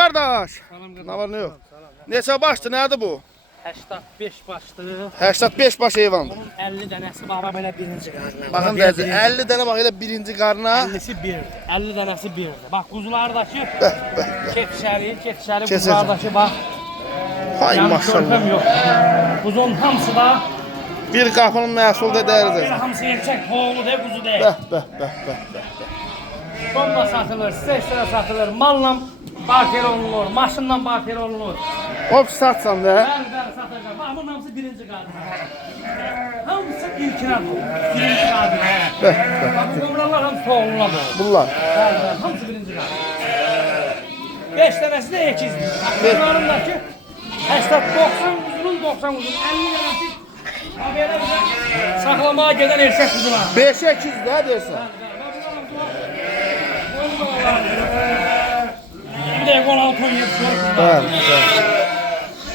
qardaş. Salam Nə var, nə yox? Neçə başdı, nədir bu? 85 başlı. 85 baş heyvandır. Onun 50 dənəsi baba belə birinci qarnı. Baxın dəzi, 50 dənə bax elə birinci qarına. 50'si birdir. 50 dənəsi birdir. Bax quzulardakı kefşəli Keçəcəm. quzulardakı bax. Hay Yəni maşallah. körpəm yox. Quzun hamısı da Bir qapının məhsul da belə dərəcə. hamısı erkək toğulu de quzu deyil. Bəh. Sonda satılır, seçsələ satılır, malla barter olunur, maşınla barter olunur. Hop satsan da. Bəli satacağım. Bax bunun hamısı birinci qarnı. Hamısı ilkinə doğru. Birinci qarnı. Bax bu qomralar hamısı toğuluna doğru. Bunlar. Bəli, hamısı birinci qarnı. 5 dənəsi də ekizdir. Bunlarındakı 80-90 uzun, 90 uzun, 50 dənəsi belə saxlamaya gedən erkək quzular. 5'e 200 də deyirsən. Bir de 16-17 Bəli.